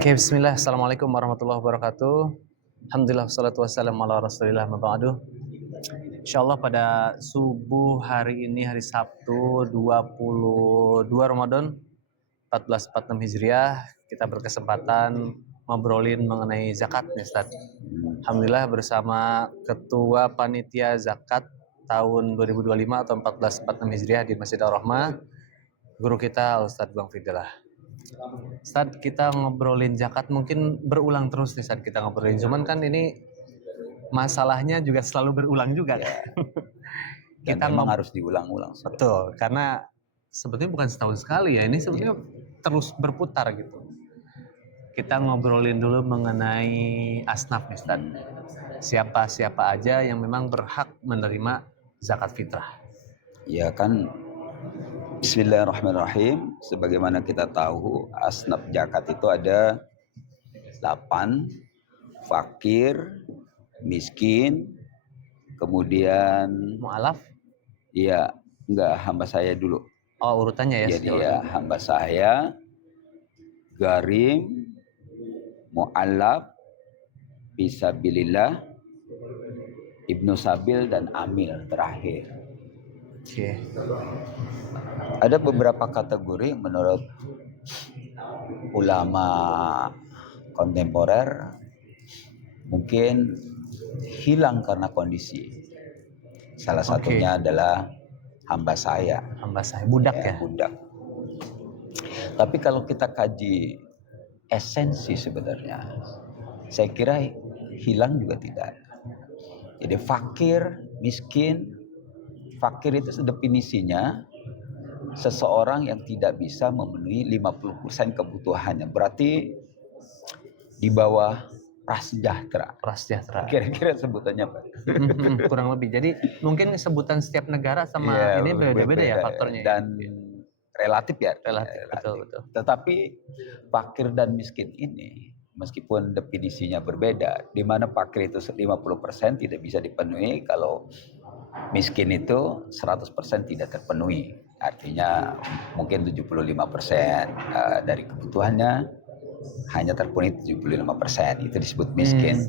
Oke, bismillah. Assalamualaikum warahmatullahi wabarakatuh. Alhamdulillah, wassalatu wassalamu ala rasulillah ma ba'du. Insyaallah pada subuh hari ini, hari Sabtu 22 Ramadan 1446 Hijriah, kita berkesempatan ngobrolin mengenai zakat nih Ustaz. Alhamdulillah bersama Ketua Panitia Zakat tahun 2025 atau 1446 Hijriah di Masjid Ar-Rahmah, guru kita Ustadz Bang Fidelah. Saat kita ngobrolin zakat mungkin berulang terus nih saat kita ngobrolin. Cuman kan ini masalahnya juga selalu berulang juga. Ya, Kita memang harus diulang-ulang. Betul, karena sebetulnya bukan setahun sekali ya. Ini sebetulnya terus berputar gitu. Kita ngobrolin dulu mengenai asnaf nih Ustaz. Siapa aja yang memang berhak menerima zakat fitrah. Ya kan, Bismillahirrahmanirrahim. Sebagaimana kita tahu, asnaf zakat itu ada 8, fakir, miskin, kemudian Mu'alaf? ya enggak, hamba saya dulu. Oh, urutannya ya. Jadi ya hamba saya, garim, mu'alaf, fisabilillah, ibnu sabil, dan amil terakhir. Oke. Ada beberapa kategori menurut ulama kontemporer mungkin hilang karena kondisi. Salah satunya adalah hamba saya. Hamba saya, budak ya? Budak. Tapi kalau kita kaji esensi sebenarnya, saya kira hilang juga tidak. Jadi fakir, miskin, fakir itu definisinya seseorang yang tidak bisa memenuhi 50% kebutuhannya. Berarti di bawah prasejahtera. Kira-kira sebutannya apa? Kurang lebih. Jadi mungkin sebutan setiap negara sama ini beda-beda ya faktornya. Dan relatif ya. Relatif. Betul. Tetapi fakir dan miskin ini, meskipun definisinya berbeda, di mana fakir itu 50% tidak bisa dipenuhi, kalau miskin itu 100% tidak terpenuhi. Artinya mungkin 75% dari kebutuhannya hanya terpenuhi 75%. Itu disebut miskin.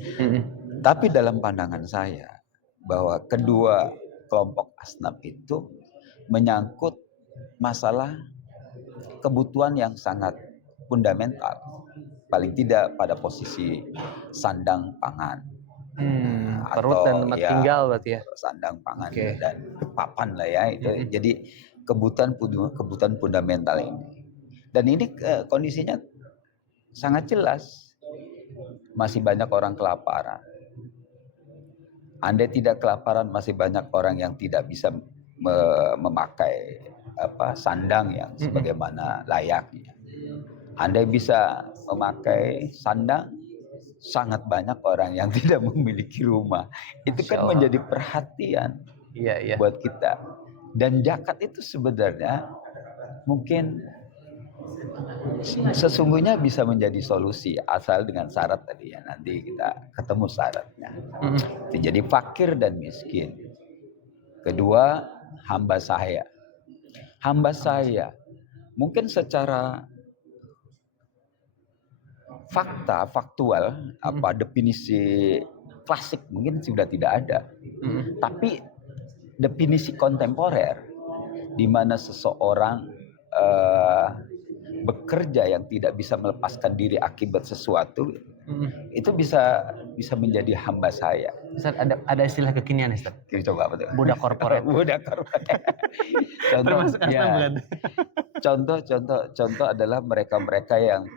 Tapi dalam pandangan saya, bahwa kedua kelompok asnaf itu menyangkut masalah kebutuhan yang sangat fundamental. Paling tidak pada posisi sandang pangan. Perut dan tempat tinggal berarti ya. Sandang pangan dan papan lah ya itu. Jadi kebutuhan fundamental ini. Dan ini kondisinya sangat jelas. Masih banyak orang kelaparan. Andai tidak kelaparan, masih banyak orang yang tidak bisa memakai sandang yang sebagaimana layaknya. Andai bisa memakai sandang, sangat banyak orang yang tidak memiliki rumah. Itu kan menjadi perhatian buat kita. Dan zakat itu sebenarnya mungkin sesungguhnya bisa menjadi solusi, asal dengan syarat tadi ya, nanti kita ketemu syaratnya. Jadi fakir dan miskin. Kedua, hamba saya. Hamba saya mungkin secara faktual, definisi klasik mungkin sudah tidak ada. Tapi definisi kontemporer, di mana seseorang bekerja yang tidak bisa melepaskan diri akibat sesuatu, itu bisa menjadi hamba saya. Ustaz, ada istilah kekinian nih Ustaz. Coba apa tuh? Budak korporat. Budak korporat. Contoh adalah mereka yang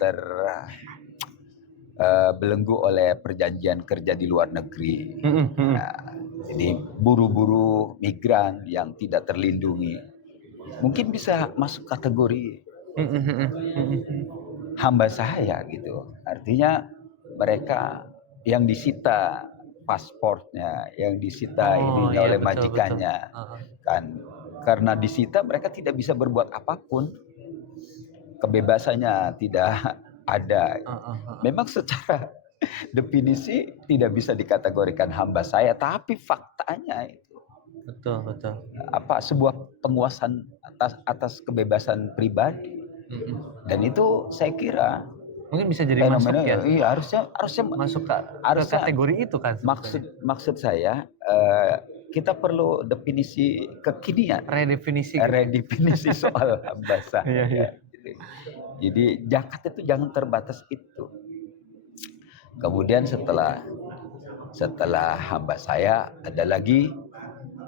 belenggu oleh perjanjian kerja di luar negeri. Jadi buruh-buruh migran yang tidak terlindungi mungkin bisa masuk kategori hamba saya gitu. Artinya mereka yang disita paspornya, yang disita oleh majikannya. Kan karena disita mereka tidak bisa berbuat apapun. Kebebasannya tidak ada. Memang secara definisi tidak bisa dikategorikan hamba saya, tapi faktanya itu betul. Sebuah penguasaan atas kebebasan pribadi. Dan itu saya kira Mungkin bisa jadi masuk fenomena ya, iya harusnya masuk ke harusnya kategori itu kan sebetulnya. maksud saya kita perlu definisi kekinian, Redefinisi gitu. redefinisi soal hamba Iya, iya. sahaya. Jadi zakat itu jangan terbatas itu. Kemudian setelah hamba saya ada lagi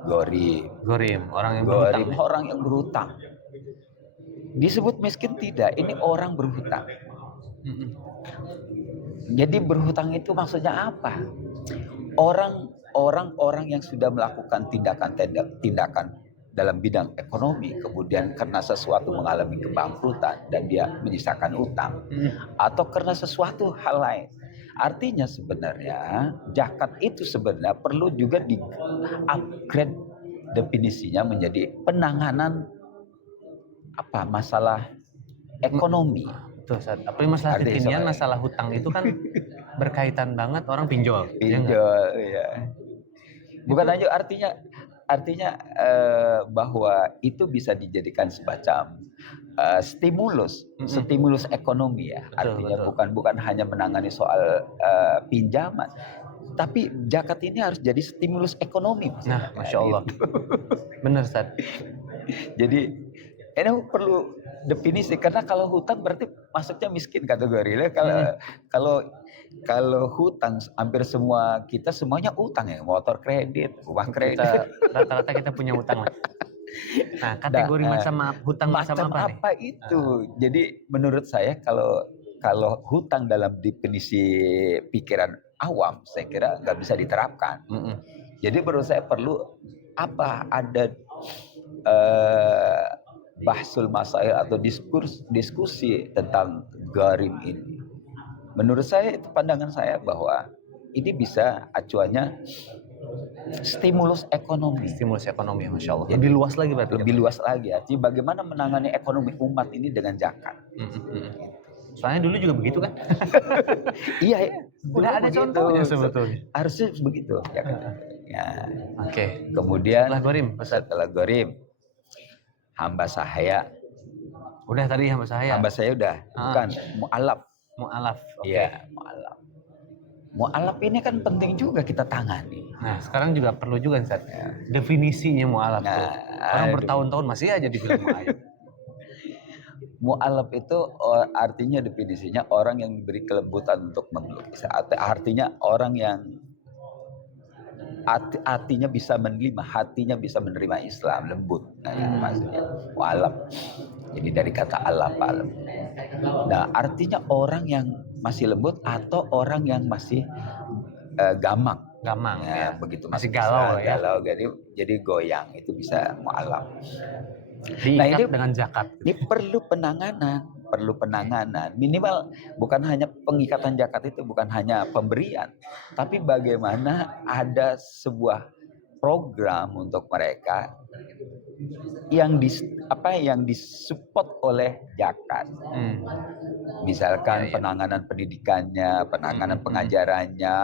gorib. Gorim, orang yang berhutang. Gorib orang yang berhutang. Disebut miskin tidak, ini orang berhutang. Mm-mm. Jadi berhutang itu maksudnya apa? Orang yang sudah melakukan tindakan dalam bidang ekonomi, kemudian karena sesuatu mengalami kebangkrutan dan dia menyisakan utang, atau karena sesuatu hal lain. Artinya sebenarnya zakat itu sebenarnya perlu juga di-upgrade definisinya menjadi penanganan masalah ekonomi. Betul, Ustaz. Apalagi masalah Artinya kekinian, soal masalah hutang itu kan berkaitan banget orang pinjol. Ya nggak? pinjol, ya. Bukan hanya artinya bahwa itu bisa dijadikan semacam stimulus ekonomi ya. Betul, Artinya betul. bukan hanya menangani soal pinjaman, tapi zakat ini harus jadi stimulus ekonomi. Nah, Masya Allah. Benar, Ustaz. Jadi ini perlu definisi karena kalau hutang berarti masuknya miskin kategori. Kalau hutang hampir semua kita semuanya utang ya, motor kredit, uang kredit. Rata-rata kita punya hutang lah. Nah, kategori hutang macam apa nih? Apa itu? Jadi menurut saya kalau hutang dalam definisi pikiran awam, saya kira nggak bisa diterapkan. Jadi menurut saya perlu ada bahsul masail atau diskusi tentang garim ini. Menurut saya itu pandangan saya bahwa ini bisa acuannya stimulus ekonomi. Stimulus ekonomi, Masya Allah. Lebih luas lagi berarti. Lebih luas lagi. Artinya bagaimana menangani ekonomi umat ini dengan zakat. Soalnya dulu juga begitu kan? Iya ya. Udah ada contohnya sebetulnya. Harusnya begitu. Ya. Oke. Kemudian setelah gorim, hamba sahaya. Udah tadi hamba sahaya. Hamba saya udah. Bukan mu'alaf. Mu'alaf. Iya, mu'alaf. Mu'alaf ini kan penting juga kita tangani. Nah, sekarang juga perlu juga Ustaz. Definisinya mu'alaf tuh. Orang bertahun-tahun masih aja dibilang mu'alaf. Mu'alaf itu artinya definisinya orang yang diberi kelembutan untuk memeluk. Artinya orang yang hatinya bisa menerima Islam, lembut. Nah, itu maksudnya mu'alaf. Jadi dari kata alaf. Nah, artinya orang yang masih lembut atau orang yang masih gamang. Ya. Begitu masih galau ya. Galau, jadi goyang, itu bisa mu'alaf. Nah, ini dengan zakat. Ini perlu penanganan. Minimal bukan hanya pengikatan zakat itu, bukan hanya pemberian, tapi bagaimana ada sebuah program untuk mereka yang disupport oleh zakat. Misalkan penanganan pendidikannya, penanganan pengajarannya,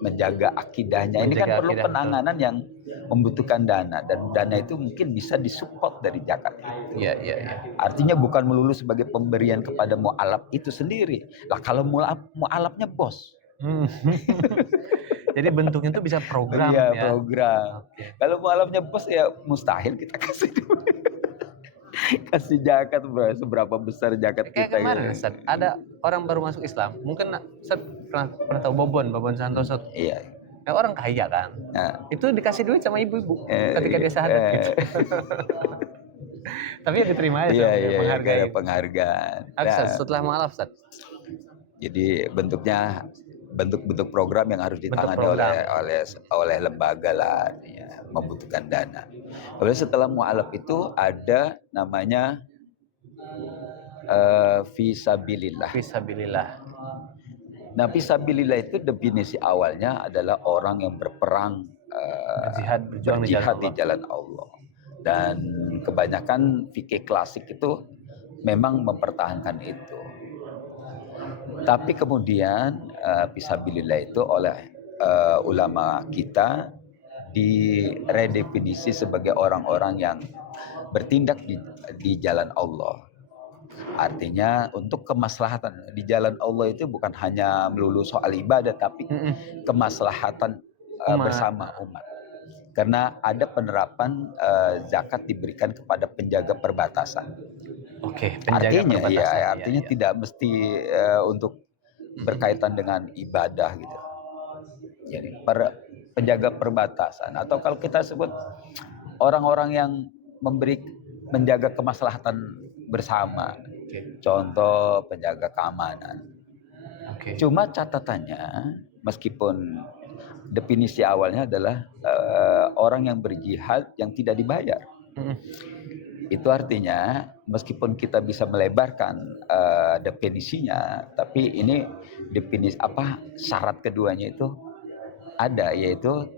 menjaga akidahnya. Ini kan perlu penanganan yang membutuhkan dana, dan dana itu mungkin bisa disupport dari zakat itu. Iya. Artinya bukan melulu sebagai pemberian kepada mu'alaf itu sendiri. Lah kalau mu'alafnya bos. Jadi bentuknya itu bisa program ya. Program. Kalau mu'alafnya bos ya mustahil kita kasih kasih zakat, seberapa besar zakat kita. Kayak kemarin Ustaz, ada orang baru masuk Islam, mungkin Ustaz pernah tahu Bobon Santoso. Iya. Orang kaya kan. Itu dikasih duit sama ibu-ibu ketika dia syahadat gitu. Tapi ya diterima aja penghargaan. Setelah mu'alaf Ustaz. Jadi bentuk program yang harus ditangani oleh lembaga lah, ya, membutuhkan dana. Kemudian setelah mu'alaf itu ada namanya fisabilillah. Nah, fisabilillah itu definisi awalnya adalah orang yang berperang, berjihad di jalan Allah. Dan kebanyakan fikih klasik itu memang mempertahankan itu. Tapi kemudian fisabilillah itu oleh ulama kita diredefinisi sebagai orang-orang yang bertindak di jalan Allah. Artinya untuk kemaslahatan di jalan Allah itu bukan hanya melulu soal ibadah, tapi kemaslahatan Umat. bersama umat. Karena ada penerapan zakat diberikan kepada penjaga perbatasan. Oke, penjaga Artinya perbatasan. ya, artinya Iya. tidak mesti untuk berkaitan dengan ibadah gitu. Jadi penjaga perbatasan, atau kalau kita sebut orang-orang yang menjaga kemaslahatan bersama. Oke. Contoh penjaga keamanan. Oke. Cuma catatannya, meskipun definisi awalnya adalah orang yang berjihad yang tidak dibayar. Itu artinya meskipun kita bisa melebarkan definisinya, tapi ini definisi syarat keduanya itu ada, yaitu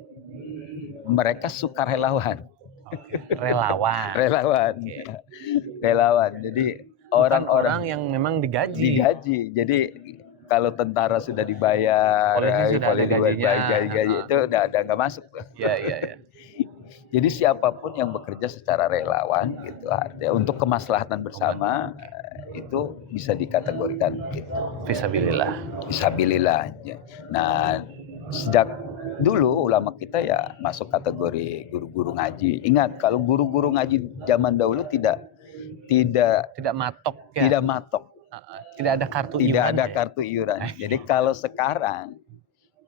mereka sukarelawan. Relawan. Relawan. Oke. Relawan. Jadi orang-orang yang memang digaji. Jadi kalau tentara sudah dibayar, polisi sudah ada gajinya, gaji itu udah nggak masuk. Iya. Jadi siapapun yang bekerja secara relawan gitu, artinya untuk kemaslahatan bersama itu bisa dikategorikan gitu. Fisabilillah. Nah, sejak dulu ulama kita ya masuk kategori guru-guru ngaji. Ingat, kalau guru-guru ngaji zaman dahulu tidak matok ya. Tidak matok. Tidak ada kartu iuran. Tidak ada kartu iuran. Jadi kalau sekarang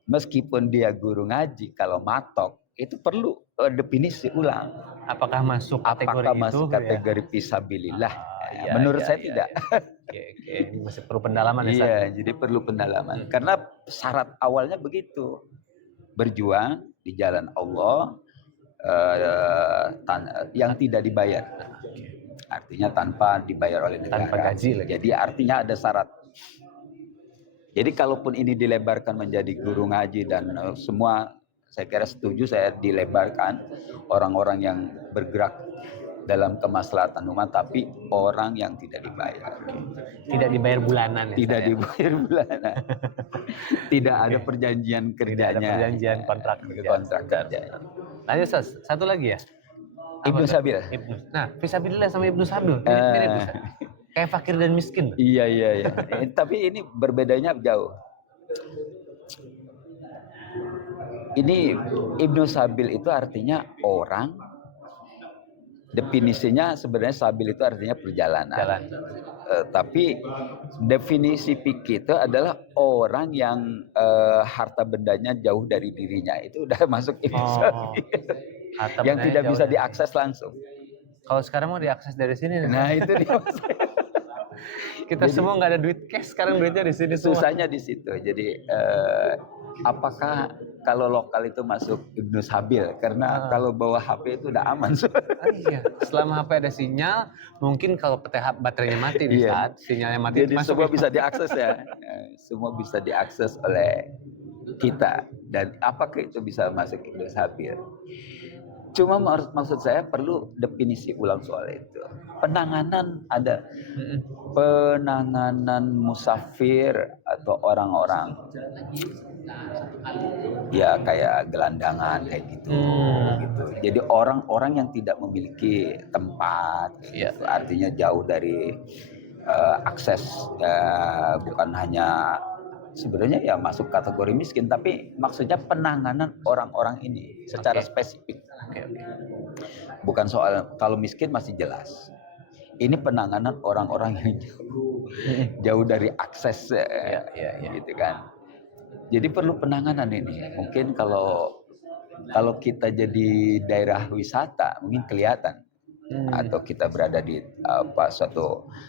meskipun dia guru ngaji, kalau matok itu perlu definisi ulang. Apakah masuk kategori fisabilillah? Menurut saya tidak. Oke. Ini masih perlu pendalaman ya. Iya, jadi perlu pendalaman. Karena syarat awalnya begitu. Berjuang di jalan Allah yang tidak dibayar. Artinya tanpa dibayar oleh negara. Tanpa gaji lagi. Jadi artinya ada syarat. Jadi kalaupun ini dilebarkan menjadi guru ngaji dan semua, saya kira setuju saya dilebarkan orang-orang yang bergerak dalam kemaslahatan umat, tapi orang yang tidak dibayar. Tidak dibayar bulanan ya. Tidak dibayar bulanan. Tidak ada perjanjian kerjanya. Tidak ada perjanjian kontrak kerja. Lanjut, satu lagi ya. Ibnu Sabil. Nah, fisabilillah sama Ibnu Sabil mirip bisa. Kayak fakir dan miskin. Iya. Tapi ini berbedanya jauh. Ini Ibnu Sabil itu artinya orang. Definisinya sebenarnya sabil itu artinya perjalanan. Tapi definisi fikih itu adalah orang yang harta bendanya jauh dari dirinya. Itu udah masuk Ibnu Sabil. Yang tidak bisa diakses langsung. Kalau sekarang mau diakses dari sini. Nah itu dia. Kita semua nggak ada duit cash, sekarang duitnya di sini. Susahnya di situ. Jadi apakah kalau lokal itu masuk Ibnu Sabil? Karena kalau bawa HP itu udah aman. Iya. Selama HP ada sinyal, mungkin kalau baterainya mati di saat sinyalnya mati. Jadi semua bisa diakses ya. Semua bisa diakses oleh kita. Dan apakah itu bisa masuk Ibnu Sabil? Cuma maksud saya perlu definisi ulang soal itu. Penanganan ada. Penanganan musafir atau orang-orang ya kayak gelandangan kayak gitu. Jadi orang-orang yang tidak memiliki tempat gitu. Artinya jauh dari akses, bukan hanya sebenarnya ya masuk kategori miskin, tapi maksudnya penanganan orang-orang ini secara spesifik. Bukan soal kalau miskin masih jelas. Ini penanganan orang-orang yang jauh dari akses, gitu kan. Jadi perlu penanganan ini. Mungkin kalau kita jadi daerah wisata mungkin kelihatan. Atau kita berada di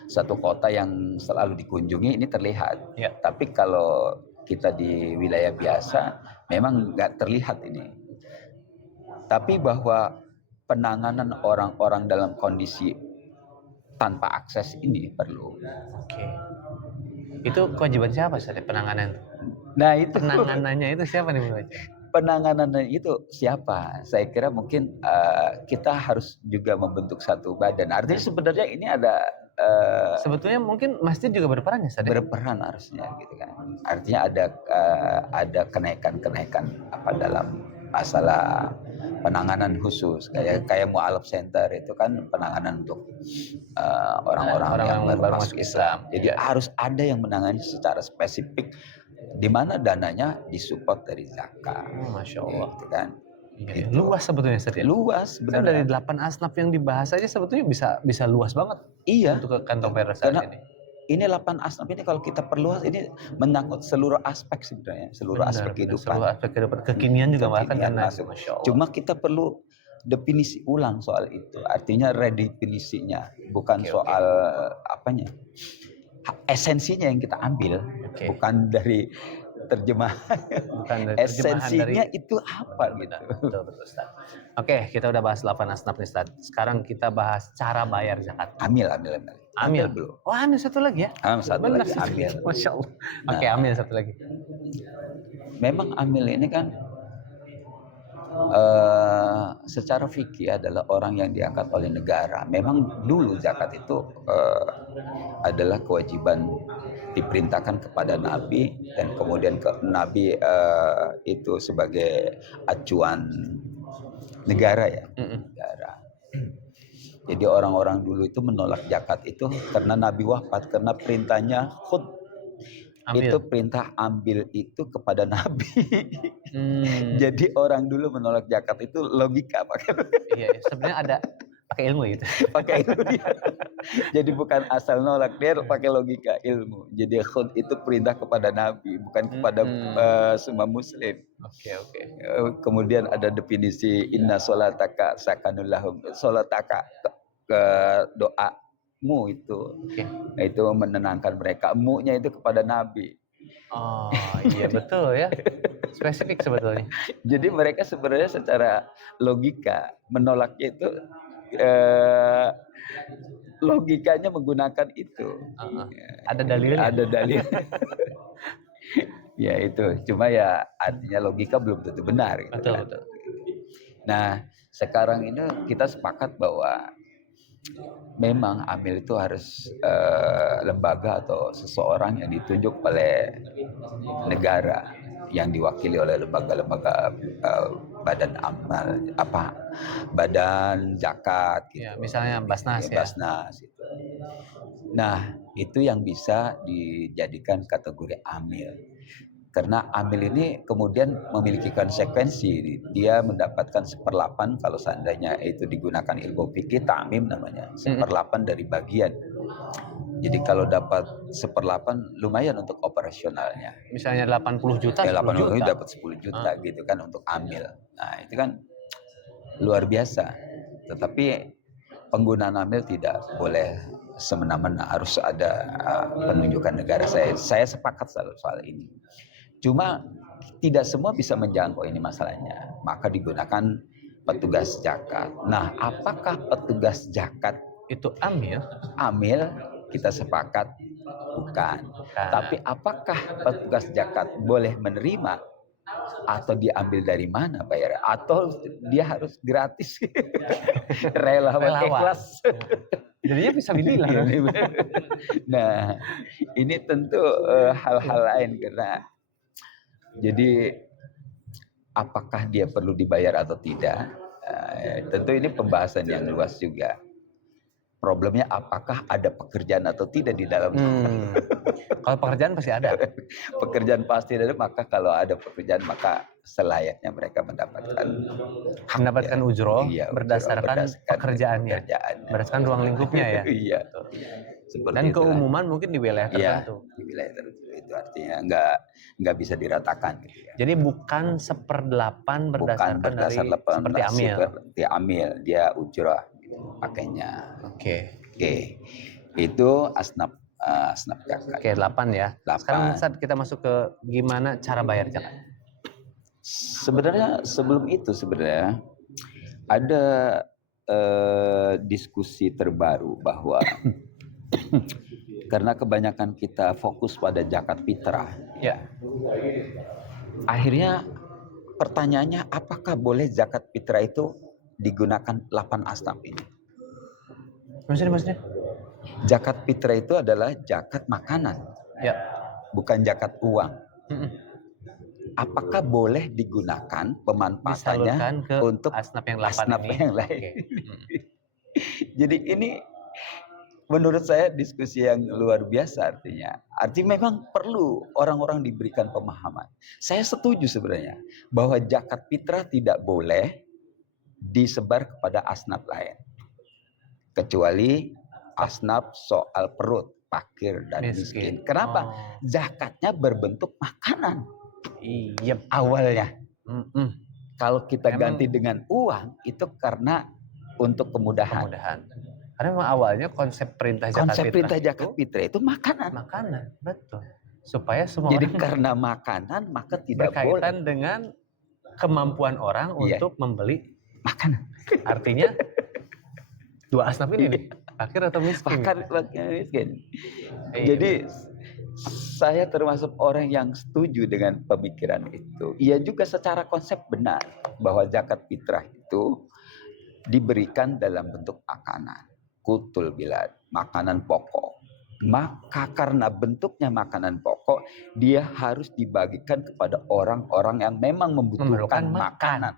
suatu kota yang selalu dikunjungi, ini terlihat. Tapi kalau kita di wilayah biasa memang nggak terlihat ini. Tapi bahwa penanganan orang-orang dalam kondisi tanpa akses ini perlu. Oke. Itu kewajiban siapa saja penanganan? Nah itu penanganannya itu siapa nih Bang? Penanganannya itu siapa? Saya kira mungkin kita harus juga membentuk satu badan. Artinya sebenarnya ini ada sebetulnya mungkin masjid juga berperan ya, Sadek? Berperan harusnya gitu kan. Artinya ada kenaikan dalam masalah penanganan khusus kayak mualaf center itu kan penanganan untuk orang-orang yang baru masuk Islam. Jadi harus ada yang menangani secara spesifik, di mana dananya disupport dari zakat. Masya Allah. Gitu kan. Gitu. Luas sebetulnya Ustaz ya? Luas benar. Dari 8 asnaf yang dibahas aja sebetulnya bisa luas banget. Iya. Untuk ke kantong PRSA ini. Ini 8 asnaf ini kalau kita perluas ini menyangkut seluruh aspek sebenarnya, seluruh aspek kehidupan. Seluruh aspek kehidupan, kekinian juga bahkan kan masuk. Cuma kita perlu definisi ulang soal itu. Artinya redefinisinya, bukan soal apanya. Esensinya yang kita ambil, bukan dari terjemahan. Esensinya dari... itu apa gitu. Betul, Ustaz. Oke, kita udah bahas 8 asnaf nih Ustaz. Sekarang kita bahas cara bayar zakat. Amil belum. Oh, amil satu lagi ya? Satu lagi amil. Masya Allah. Oke, amil satu lagi. Memang amil ini kan secara fikih adalah orang yang diangkat oleh negara. Memang dulu zakat itu adalah kewajiban diperintahkan kepada Nabi, dan kemudian Nabi itu sebagai acuan negara ya. Negara. Jadi orang-orang dulu itu menolak zakat itu karena Nabi wafat, karena perintahnya khud. Itu perintah ambil itu kepada Nabi. Jadi orang dulu menolak zakat itu logika pakai. Iya, sebenarnya ada pakai ilmu itu. Pakai ilmu dia. Jadi bukan asal nolak, dia pakai logika ilmu. Jadi khud itu perintah kepada Nabi, bukan kepada semua muslim. Oke. Kemudian ada definisi inna sholataka sakanul lahum. Sholataka ke doamu itu. Itu menenangkan mereka. Mu-nya itu kepada Nabi. Oh iya betul ya. Spesifik sebetulnya. Jadi mereka sebenarnya secara logika menolaknya itu logikanya menggunakan itu. Ada dalilnya. Ada dalil. Ya itu. Cuma ya artinya logika belum tentu benar. Gitu betul. Nah sekarang ini kita sepakat bahwa memang amil itu harus lembaga atau seseorang yang ditunjuk oleh negara, yang diwakili oleh lembaga-lembaga badan amal, badan zakat gitu. Ya, misalnya Basnas ya. Basnas itu. Nah, itu yang bisa dijadikan kategori amil. Karena amil ini kemudian memiliki konsekuensi. Dia mendapatkan 1/8 kalau seandainya itu digunakan ilmu fikih, ta'mim namanya. 1/8 dari bagian. Jadi kalau dapat 1/8 lumayan untuk operasionalnya. Misalnya 80 juta, 80 juta dapat 10 juta gitu kan untuk amil. Nah itu kan luar biasa. Tetapi penggunaan amil tidak boleh semena-mena, harus ada penunjukan negara. Saya sepakat soal ini. Cuma tidak semua bisa menjangkau ini masalahnya. Maka digunakan petugas zakat. Nah, apakah petugas zakat itu amil? Amil kita sepakat bukan. Tapi apakah petugas zakat boleh menerima atau diambil dari mana bayar? Atau dia harus gratis? Rela ikhlas. Jadinya bisa dibilang. Nah, ini tentu hal-hal lain karena jadi apakah dia perlu dibayar atau tidak? Tentu ini pembahasan yang luas juga. Problemnya apakah ada pekerjaan atau tidak di dalam? Kalau pekerjaan pasti ada. Pekerjaan pasti ada, maka kalau ada pekerjaan maka selayaknya mereka mendapatkan ujroh berdasarkan pekerjaannya. Berdasarkan ruang lingkupnya ya. Iya. Dan keumuman mungkin di wilayah tertentu. Di wilayah tertentu itu artinya nggak bisa diratakan. Gitu ya. Jadi bukan 1/8 berdasarkan dari seperti amil. Seperti amil, dia ujroh pakainya. Oke. Itu asnaf zakat. Oke, 8 ya. 8. Sekarang saat kita masuk ke gimana cara bayar zakat. Sebenarnya sebelum itu ada diskusi terbaru bahwa karena kebanyakan kita fokus pada zakat fitrah. Ya. Akhirnya pertanyaannya, apakah boleh zakat fitrah itu digunakan 8 asnaf ini? Maksudnya? Zakat fitrah itu adalah zakat makanan. Ya. Bukan zakat uang. apakah boleh digunakan pemanfaatannya Disalurkan ke untuk asnaf yang 8 asnaf ini. yang lain. Oke. Jadi ini menurut saya diskusi yang luar biasa artinya. Artinya memang perlu orang-orang diberikan pemahaman. Saya setuju sebenarnya bahwa zakat fitrah tidak boleh disebar kepada asnaf lain. Kecuali asnaf soal perut, fakir dan miskin. Kenapa? Oh, Zakatnya berbentuk makanan iya. awalnya. Mm-mm. Kalau kita Memang- ganti dengan uang itu karena untuk kemudahan. Karena memang awalnya konsep perintah zakat Konsep fitrah perintah itu zakat fitrah itu makanan. makanan, betul. Supaya semua Jadi orang karena makanan maka tidak boleh berkaitan dengan kemampuan orang Iya. untuk membeli. makanan. Artinya dua asnaf ini nih, fakir atau miskin. Bahkan miskin. Iya. Jadi saya termasuk orang yang setuju dengan pemikiran itu. Ia juga secara konsep benar bahwa zakat fitrah itu diberikan dalam bentuk makanan. Kutul bilad, makanan pokok. Maka karena bentuknya makanan pokok, dia harus dibagikan kepada orang-orang yang memang membutuhkan makanan.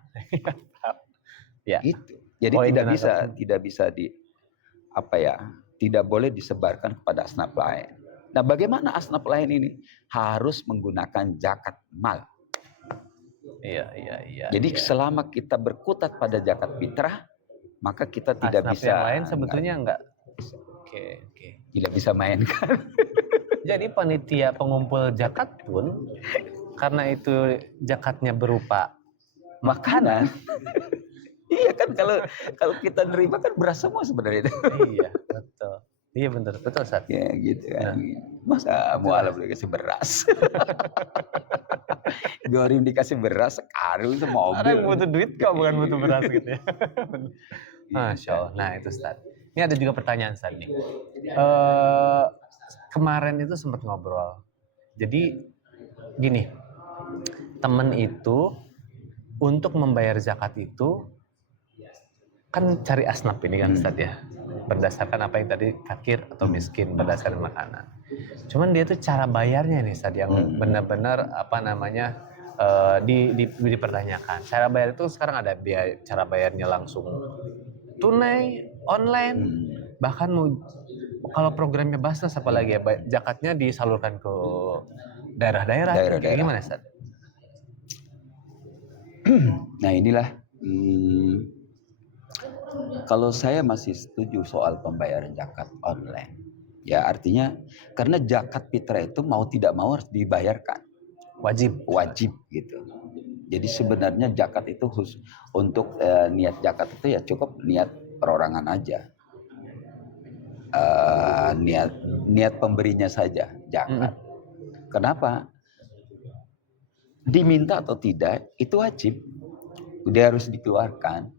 Ya. Itu. Jadi Poin tidak menangkap. bisa tidak boleh disebarkan kepada asnaf lain. Nah, bagaimana asnaf lain ini? Harus menggunakan zakat mal. Iya. Jadi selama kita berkutat pada zakat fitrah, maka kita tidak asnaf bisa yang lain sebetulnya enggak. Oke. tidak bisa mainkan. Jadi panitia pengumpul zakat pun karena itu zakatnya berupa Makanan. Iya kan, kalau kita nerima kan beras semua sebenarnya. Iya, betul. Iya betul Sat. Ya gitu kan. Nah. Masa mualaf dikasih beras. Gorim dikasih beras sekarung itu mobil. Orang butuh duit kok, bukan butuh beras gitu ya. Masya Allah. Nah itu Ustaz. Ini ada juga pertanyaan Ustaz nih. Kemarin itu sempat ngobrol. Jadi gini, temen itu untuk membayar zakat itu kan cari asnaf ini kan Ustaz ya. Berdasarkan apa yang tadi fakir atau miskin, berdasarkan makanan. Cuman dia tuh cara bayarnya nih Ustaz yang benar-benar dipertanyakan. Cara bayar itu sekarang ada cara bayarnya langsung tunai, online, bahkan kalau programnya Basnas apalagi ya, zakatnya disalurkan ke daerah-daerah. Gimana Ustaz? Nah inilah kalau saya masih setuju soal pembayaran zakat online. Ya artinya karena zakat fitrah itu mau tidak mau harus dibayarkan. Wajib gitu. Jadi sebenarnya zakat itu khusus untuk niat zakat itu ya cukup niat perorangan aja. Niat pemberinya saja zakat. Kenapa? Diminta atau tidak itu wajib. Dia harus dikeluarkan.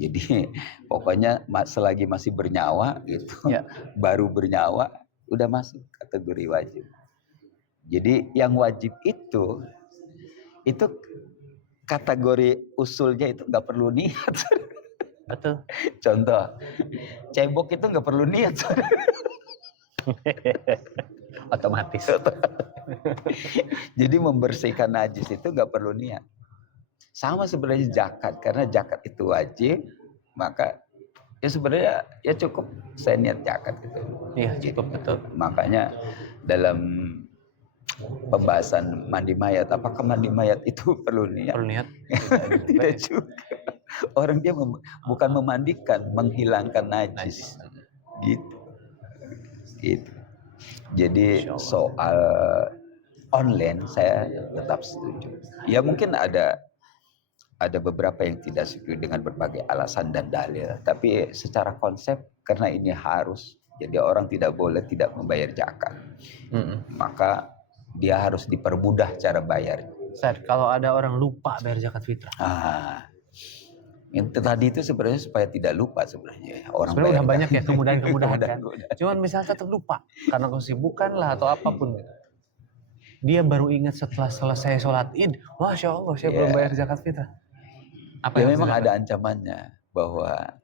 Jadi pokoknya selagi masih bernyawa gitu, baru bernyawa udah masuk kategori wajib. Jadi yang wajib itu kategori usulnya itu nggak perlu niat. Betul. Contoh, cebok itu nggak perlu niat. Otomatis. Jadi membersihkan najis itu nggak perlu niat. Sama sebenarnya zakat, karena zakat itu wajib, maka ya sebenarnya ya cukup saya niat zakat gitu. Iya cukup betul. Makanya dalam pembahasan mandi mayat, apakah mandi mayat itu perlu niat? Perlu niat? Tidak juga. Orang dia bukan memandikan, menghilangkan najis. Gitu. Jadi soal online saya tetap setuju. Ya mungkin ada beberapa yang tidak setuju dengan berbagai alasan dan dalil. Tapi secara konsep karena ini harus, jadi orang tidak boleh tidak membayar zakat. Maka dia harus dipermudah cara bayarnya. Ustaz, kalau ada orang lupa bayar zakat fitrah. Yang tadi itu sebenarnya supaya tidak lupa sebenarnya. Orang sebenarnya udah banyak ya kemudahan-kemudahan kan. Cuman misalnya tetap lupa karena kesibukan lah atau apapun. Dia baru ingat setelah selesai sholat Id, Masya Allah saya belum bayar zakat fitrah. Ya memang ada ancamannya bahwa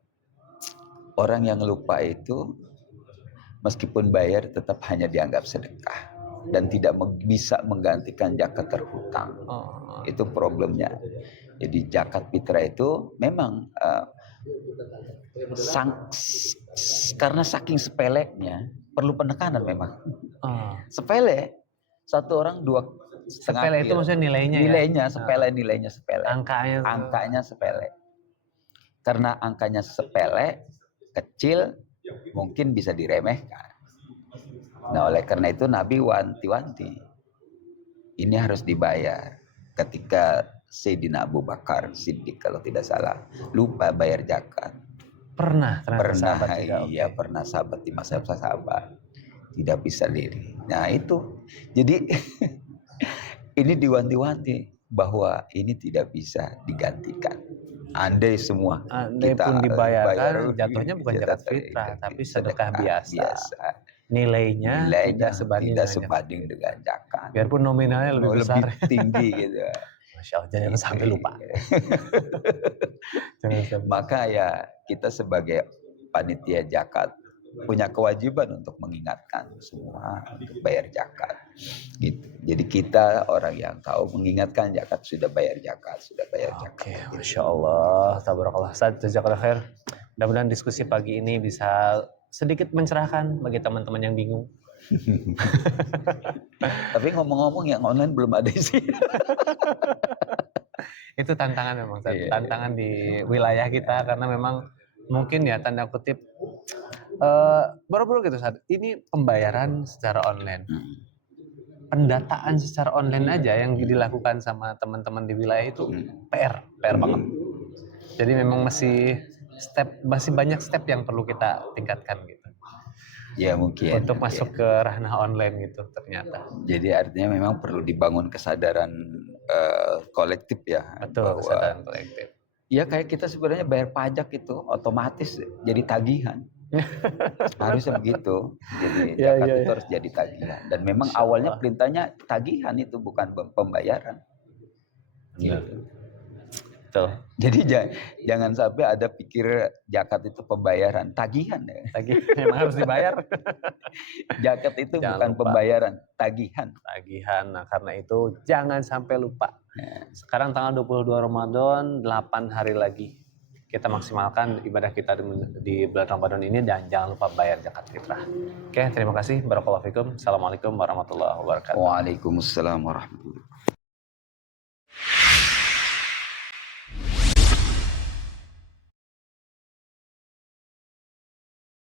orang yang lupa itu meskipun bayar tetap hanya dianggap sedekah. dan tidak bisa menggantikan zakat terhutang. Oh. Itu problemnya. Jadi zakat fitrah itu memang karena saking sepelenya perlu penekanan memang. Sepele, satu orang 2,5 sepele itu kilo. maksudnya nilainya Nilainya ya? sepele, nilainya sepele. Angkanya sepele. Karena angkanya sepele, kecil, mungkin bisa diremehkan. Nah, oleh karena itu Nabi wanti-wanti. Ini harus dibayar. Ketika Sayyidina Abu Bakar Siddiq kalau tidak salah lupa bayar zakat. Pernah sahabat juga. Iya, pernah sahabat di masa sahabat. Tidak bisa diri. Nah, itu. Jadi ini diwanti-wanti bahwa ini tidak bisa digantikan. Andai semua kita pun dibayarkan, jatuhnya bukan zakat fitrah, tapi sedekah biasa. Nilainya tidak sebanding dengan zakat. Biarpun nominalnya lebih besar, lebih tinggi gitu. Masya Allah, jangan sampai lupa. Maka ya kita sebagai panitia zakat punya kewajiban untuk mengingatkan semua untuk bayar zakat. Gitu. Jadi kita orang yang tahu mengingatkan zakat, sudah bayar zakat. Oke, Masya Allah, tabarakallah. Jazakallah khair. Mudah-mudahan diskusi pagi ini bisa sedikit mencerahkan bagi teman-teman yang bingung. Tapi ngomong-ngomong yang online belum ada sih. Itu tantangan memang, tantangan di wilayah kita karena memang mungkin ya tanda kutip baru-baru gitu saat ini pembayaran secara online. Pendataan secara online aja yang dilakukan sama teman-teman di wilayah itu PR banget. Jadi memang masih banyak step yang perlu kita tingkatkan gitu. Ya mungkin. Untuk masuk ke ranah online gitu ternyata. Jadi artinya memang perlu dibangun kesadaran kolektif ya. Betul, kesadaran kolektif. Ya kayak kita sebenarnya bayar pajak itu otomatis jadi tagihan. Harusnya begitu. Jadi zakat itu harus jadi tagihan. Dan memang awalnya perintahnya tagihan itu bukan pembayaran. Gitu. Betul. Jadi jangan sampai ada pikir zakat itu pembayaran, tagihan ya. Tagihan memang harus dibayar. Zakat itu bukan pembayaran, tagihan. Nah, karena itu jangan sampai lupa. Sekarang tanggal 22 Ramadan, 8 hari lagi. Kita maksimalkan ibadah kita di bulan Ramadan ini dan jangan lupa bayar zakat fitrah. Oke, terima kasih. Barakallahu fikum. Assalamualaikum warahmatullahi wabarakatuh. Waalaikumsalam warahmatullahi wabarakatuh.